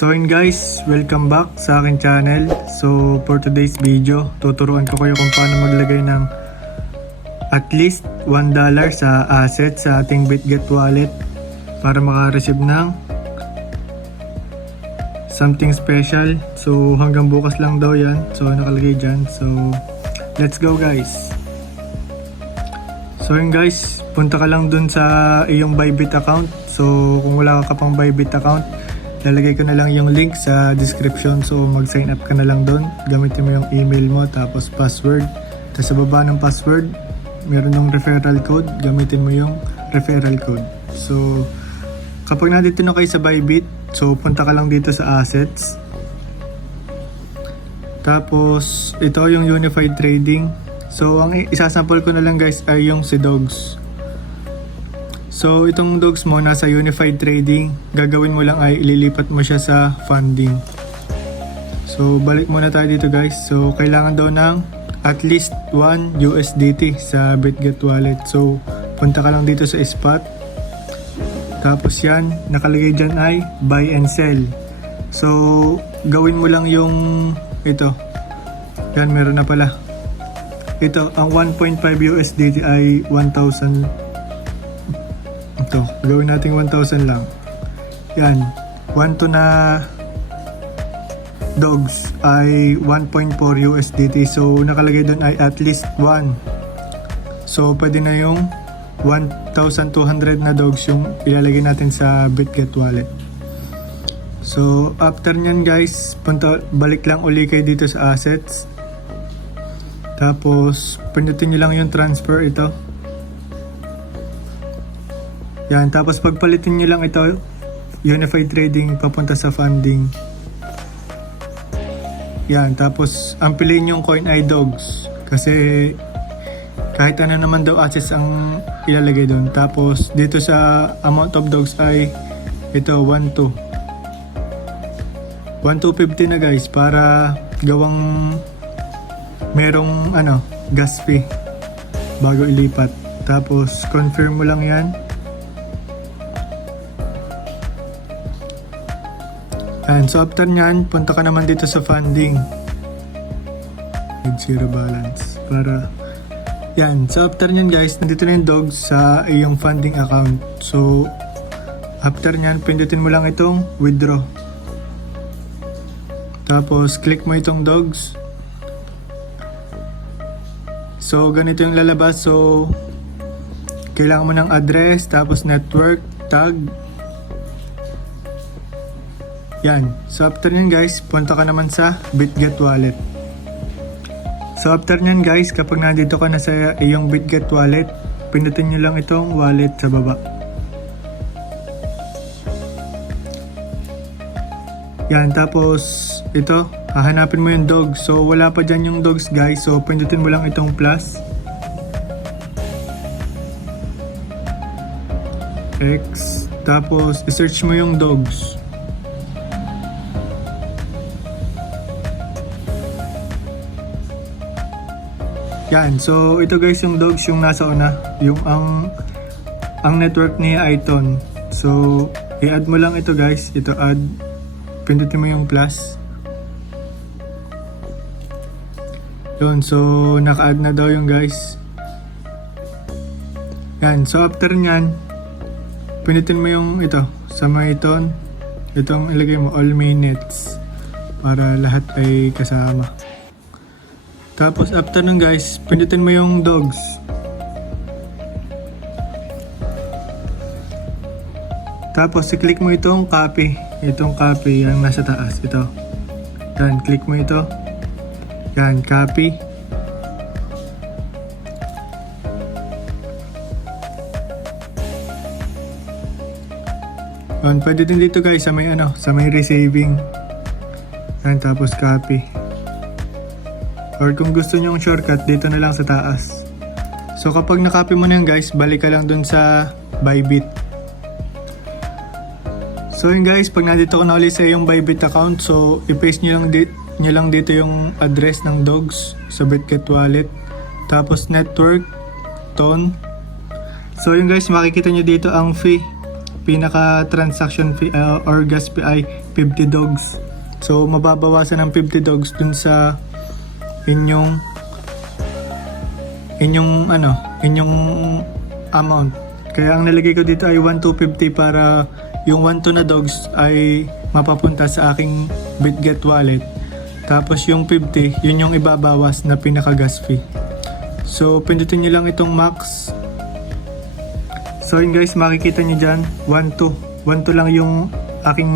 So yun guys, welcome back sa aking channel. So for today's video, tuturuan ko kayo kung paano maglagay ng at least $1 sa asset sa ating BitGet wallet para maka-receive ng something special. So hanggang bukas lang daw yan. So nakalagay dyan. So let's go guys. So yun guys, punta ka lang dun sa iyong Bybit account. So kung wala ka pang Bybit account, lalagay ko na lang yung link sa description. So mag-sign up ka na lang doon. Gamitin mo yung email mo tapos password. Tapos sa baba ng password, meron ng referral code. Gamitin mo yung referral code. So kapag nandito na kayo sa Bybit, so punta ka lang dito sa assets. Tapos ito yung Unified Trading. So ang isasample ko na lang guys ay yung si Dogs. So itong Dogs mo nasa Unified Trading, gagawin mo lang ay ililipat mo siya sa funding. So balik muna tayo dito guys. So kailangan daw ng at least 1 USDT sa BitGet wallet. So punta ka lang dito sa spot. Tapos yan, nakalagay dyan ay buy and sell. So gawin mo lang yung ito. Yan, meron na pala. Ito, ang 1.5 USDT ay 1,000. Ito, gawin natin 1,000 lang. Yan, 1 to na Dogs ay 1.4 USDT. So nakalagay doon ay at least 1. So pwede na yung 1,200 na Dogs yung ilalagay natin sa BitGet wallet. So after nyan guys, balik lang uli kayo dito sa assets. Tapos pindutin nyo lang yung transfer ito. Yan, tapos pagpalitin nyo lang ito, Unified Trading papunta sa funding. Yan, tapos ang piliin yung coin ay Dogs. Kasi kahit ano naman daw assets ang ilalagay doon. Tapos dito sa amount of Dogs ay ito 1,250 na guys para gawang merong gas fee bago ilipat. Tapos confirm mo lang yan. And so after nyan, punta ka naman dito sa funding with zero balance para yan. So after nyan guys, nandito na yung Dogs sa iyong funding account. So after nyan, pindutin mo lang itong withdraw. Tapos click mo itong Dogs. So ganito yung lalabas. So kailangan mo ng address, tapos network, tag. Yan. So after nyan guys, punta ka naman sa BitGet wallet. So after nyan guys, kapag nandito ka na sa iyong BitGet wallet, pindutin nyo lang itong wallet sa baba. Yan. Tapos ito, hahanapin mo yung Dogs. So wala pa dyan yung Dogs guys. So pindutin mo lang itong plus. X. Tapos isearch mo yung Dogs. Yan. So ito guys yung Dogs yung nasa una. Yung ang network niya ay Ton. So i-add mo lang ito guys. Ito add. Pindutin mo yung plus. Yun, so naka-add na daw yung guys. Yan, so after nyan, pindutin mo yung ito, sa may Ton. Itong ilagay mo all minutes para lahat ay kasama. Tapos after nun guys, pindutin mo yung Dogs. Tapos i-click mo itong copy. Itong copy, yung nasa taas. Ito. Yan, click mo ito. Yan, copy. Yan, pwede din dito guys sa may sa may receiving. Yan, tapos copy. Or kung gusto nyo yung shortcut, dito na lang sa taas. So kapag na-copy mo na yan guys, balik ka lang dun sa Bybit. So yun guys, pag nandito ko na ulit sa iyong Bybit account, so i-paste nyo lang dito yung address ng Dogs sa BitGet wallet. Tapos network, Ton. So yun guys, makikita nyo dito ang fee. Pinaka transaction fee or gas fee ay 50 dogs. So mababawasan ng 50 dogs dun sa inyong amount. Kaya ang nilagay ko dito ay 1,250 para yung 1,2 na dogs ay mapapunta sa aking BitGet wallet. Tapos yung 50, yun yung ibabawas na pinaka gas fee. So pindutin nyo lang itong max. So yun guys, makikita nyo dyan 1,2 lang yung aking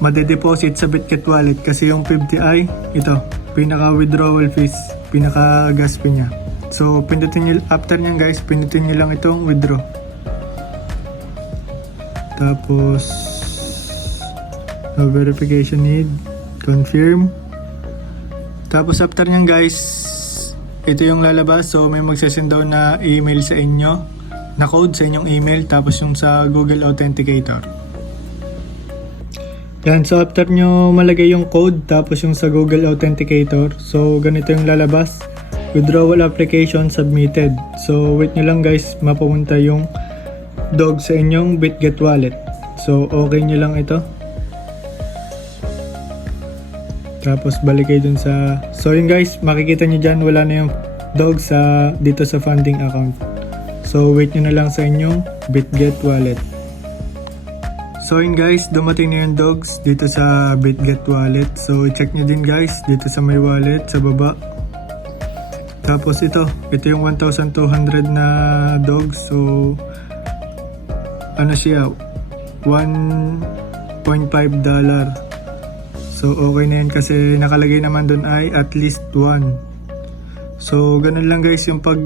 madedeposit sa BitGet wallet, kasi yung 50 ay ito, pinaka withdrawal fees, pinaka gas fee nya. So pindutin nyo, after nyan guys, pindutin nyo lang itong withdraw. Tapos no verification need, confirm. Tapos after nyan guys, ito yung lalabas. So may magsasend daw na email sa inyo, na code sa inyong email, tapos yung sa Google Authenticator. Yan, so after nyo malagay yung code tapos yung sa Google Authenticator, so ganito yung lalabas. Withdrawal application submitted. So wait nyo lang guys, mapupunta yung dog sa inyong BitGet wallet. So okay nyo lang ito. Tapos balik kayo dun sa... So yun guys, makikita nyo dyan, wala na yung dog dito sa funding account. So wait nyo na lang sa inyong BitGet wallet. So yun guys, dumating na yung dogs dito sa BitGet wallet. So check nyo din guys, dito sa my wallet, sa baba. Tapos ito yung 1,200 na dogs. So ano siya, $1.5. So okay na yan kasi nakalagay naman dun ay at least 1. So ganun lang guys yung pag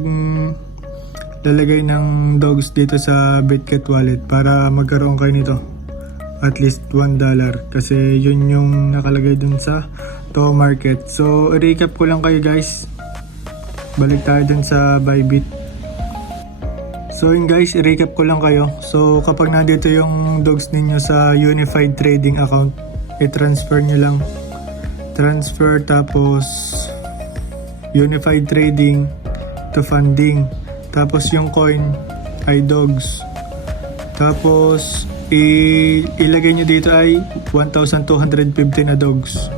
lalagay ng dogs dito sa BitGet wallet para magkaroon kayo nito. At least $1 kasi yun yung nakalagay dun sa Toho Market. So i-recap ko lang kayo guys. Balik tayo dun sa Bybit. So yun guys, i-recap ko lang kayo. So kapag nandito yung dogs ninyo sa Unified Trading account, i-transfer nyo lang. Transfer, tapos Unified Trading to funding. Tapos yung coin ay dogs. Tapos ilagay nyo dito ay 1,250 na dogs.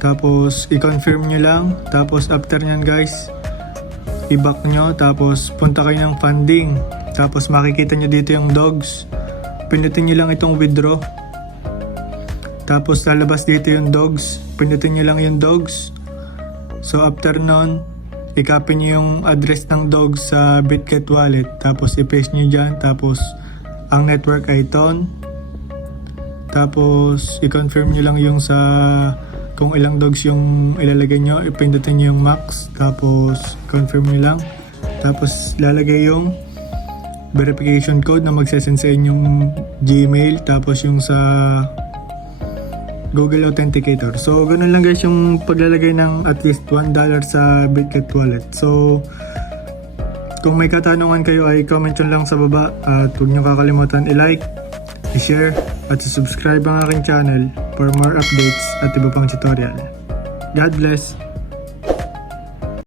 Tapos i-confirm nyo lang. Tapos after nyan guys, i-back nyo. Tapos punta kayo ng funding. Tapos makikita nyo dito yung dogs. Pindutin nyo lang itong withdraw. Tapos lalabas dito yung dogs. Pindutin nyo lang yung dogs. So after nun, i-copy nyo yung address ng dogs sa BitGet wallet. Tapos i-paste nyo dyan. Tapos ang network ay TON. Tapos i-confirm nyo lang yung sa kung ilang dogs yung ilalagay nyo. Ipindutin nyo yung max. Tapos confirm nyo lang. Tapos lalagay yung verification code na magsesend sa inyong Gmail. Tapos yung sa Google Authenticator. So ganun lang guys yung paglalagay ng at least $1 sa BitGet wallet. So kung may katanungan kayo ay comment nyo lang sa baba, at huwag nyo kakalimutan i-like, i-share at i-subscribe ang aking channel for more updates at iba pang tutorial. God bless!